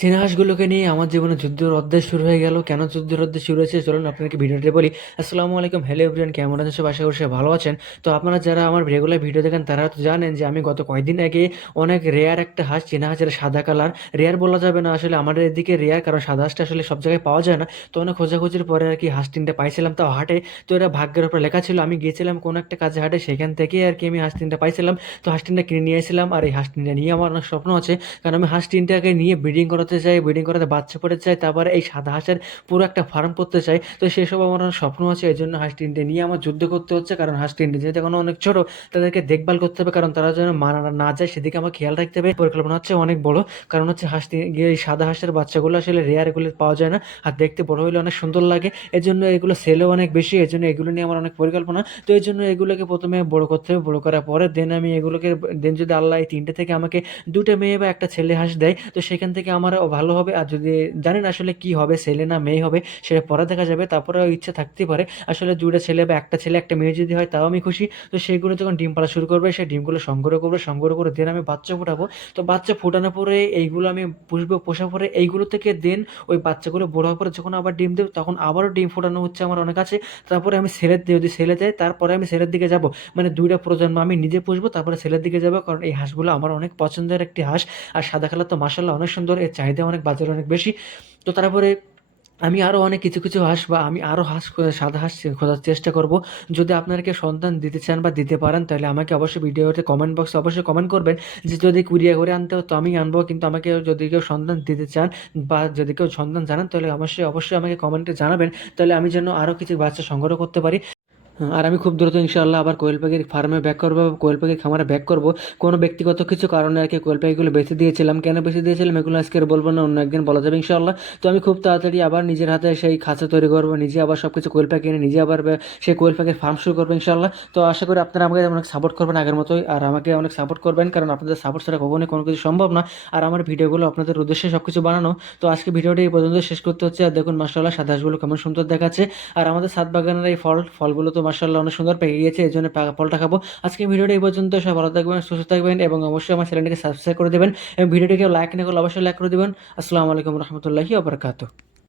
চীনা নিয়ে আমার জীবনে যুদ্ধের অধ্যায় শুরু হয়ে গেল। কেন যুদ্ধের অধ্যায় শুরু হয়েছে? চলুন আপনাকে ভিডিওটি বলি। আসসালামু আলাইকুম। হ্যালো এভরিয়ান কেমন আছেন? সব আশা করি সবাই ভালো আছেন। তো আপনারা যারা আমার রেগুলার ভিডিও দেখেন, তারা তো জানেন যে আমি গত কয়েকদিন আগে অনেক রেয়ার একটা হাঁস, চীনা হাঁসের সাদা কালার রেয়ার বলা যাবে না, আসলে আমাদের এদিকে রেয়ার কারণ সাদা হাঁসটা আসলে সব জায়গায় পাওয়া যায় না। তো অনেক খোঁজাখুঁজির পরে আর কি হাঁস তিনটে পাইছিলাম তাও হাটে। তো এটা ভাগ্যের উপর লেখা ছিল, আমি গিয়েছিলাম কোনো একটা কাজে হাটে, সেখান থেকে আর কি আমি হাঁস তিনটা পাইছিলাম। তো হাঁস তিনটা কিনে নিয়ে এসেছিলাম আর এই হাঁস তিনটা নিয়ে আমার অনেক স্বপ্ন আছে। কারণ আমি হাঁস তিনটাকে নিয়ে ব্রিডিং করাতে চাই ব্রিডিং করাতে বাচ্চা পড়ে চাই, তারপরে এই সাদা হাঁসের পুরো একটা ফার্ম করতে চাই। তো সেসব আমার স্বপ্ন আছে, এই জন্য হাঁস তিনটে নিয়ে আমার যুদ্ধ করতে হচ্ছে, কারণ হাঁস তিনটে যেহেতু এখন অনেক ছোট, তাদেরকে দেখভাল করতে হবে, কারণ তারা যেন মারা না যায়, সেদিকে আমার খেয়াল রাখতে হবে। পরিকল্পনা হচ্ছে অনেক বড়, কারণ হচ্ছে হাঁস এই সাদা হাঁসের বাচ্চাগুলো আসলে রেয়ার এগুলো পাওয়া যায় না, আর দেখতে বড় হলে অনেক সুন্দর লাগে। এই জন্য এগুলো সেলও অনেক বেশি, এই জন্য এগুলো নিয়ে আমার অনেক পরিকল্পনা। তো এই জন্য এগুলোকে প্রথমে বড় করতে হবে, বড় করার পরে দেন আমি এগুলোকে দেন যদি আল্লাহ এই তিনটে থেকে আমাকে দুটো মেয়ে বা একটা ছেলে হাঁস দেয়, তো সেখান থেকে আমার ভালো হবে। আর যদি জানেন আসলে কি হবে, ছেলে না মেয়ে হবে, সেটা পরে দেখা যাবে তারপরে ইচ্ছা থাকতেই পারে। আসলে দুটো ছেলে বা একটা ছেলে, একটা মেয়ে যদি হয়, তাও আমি খুশি। তো সেইগুলো যখন ডিম পাড়া শুরু করবে, সেই ডিমগুলো সংগ্রহ করবে, সংগ্রহ করে দেন আমি বাচ্চা ফোটাবো। তো বাচ্চা ফোটানোর পরে এইগুলো আমি পুষবো, পোষার পরে এইগুলো থেকে দেন ওই বাচ্চাগুলো বড় হওয়ার পরে যখন আবার ডিম দেবো, তখন আবারও ডিম ফোটানো হচ্ছে আমার অনেক আছে। তারপরে আমি ছেলের যদি ছেলে যায়, তারপরে আমি ছেলের দিকে যাব। মানে দুইটা প্রজন্ম আমি নিজে পুষবো, তারপরে ছেলের দিকে যাব, কারণ এই হাঁসগুলো আমার অনেক পছন্দের একটি হাঁস। আর সাদা কালার তো মাসাল্লাহ অনেক সুন্দর, এর চাহিদা অনেক, বাজারে অনেক বেশি। তো তারপরে আমি আরও অনেক কিছু কিছু হাঁস বা আমি আরও হাঁস সাদা হাঁস খোঁজার চেষ্টা করব। যদি আপনারা কেউ সন্তান দিতে চান বা দিতে পারেন, তাহলে আমাকে অবশ্যই ভিডিওতে কমেন্ট বক্সে অবশ্যই কমেন্ট করবেন। যে যদি কুরিয়া করে আনতে তো আমি আনব, কিন্তু আমাকে যদি কেউ সন্তান দিতে চান বা যদি কেউ সন্তান জানান, তাহলে অবশ্যই অবশ্যই আমাকে কমেন্টে জানাবেন। তাহলে আমি যেন আরও কিছু বাচ্চা সংগ্রহ করতে পারি। আর আমি খুব দ্রুত ইনশাআল্লাহ আবার কোয়েল পাখির ফার্মে ব্যাক করব বা কোয়েল পাখির খামারে ব্যাক করব। কোনো ব্যক্তিগত কিছু কারণে আর কি কোয়েল পাখিগুলো বেঁচে দিয়েছিলাম। কেন বেঁচে দিয়েছিলাম এগুলো আজকে বলব না, অন্য একদিন বলা যাবে ইনশাআল্লাহ। তো আমি খুব তাড়াতাড়ি আবার নিজের হাতে সেই খাঁচা তৈরি করব, নিজে আবার সব কিছু কোয়েল পাখি এনে নিজে আবার সেই কোয়েল পাখির ফার্ম শুরু করব ইনশাআল্লাহ। তো আশা করি আপনারা আমাকে অনেক সাপোর্ট করবেন আগের মতোই, আর আমাকে অনেক সাপোর্ট করবেন, কারণ আপনাদের সাপোর্ট ছাড়া কখনোই কোনো কিছু সম্ভব না। আর আমার ভিডিওগুলো আপনাদের উদ্দেশ্যে সব কিছু বানানো। তো আজকে ভিডিওটি এই পর্যন্ত শেষ করতে হচ্ছে। আর দেখুন মার্শাল্লাহ সাতাশগুলো কেমন সুন্দর দেখাচ্ছে। আর আমাদের সাত বাগানের এই ফল ফলগুলো তো মার্শাল্লাহ অনেক সুন্দর পেকে গিয়েছে, এই জন্য পাকা ফলটা খাব। আজকে ভিডিওটা এই পর্যন্ত, সবাই ভালো থাকবেন, সুস্থ থাকবেন, এবং অবশ্যই আমার চ্যানেলটিকে সাবস্ক্রাইব করে দেবেন। এবং ভিডিওটিকে লাইক না করলে অবশ্যই লাইক করে দেবেন। আসসালামু আলাইকুম রহমতুল্লাহি আবরকাত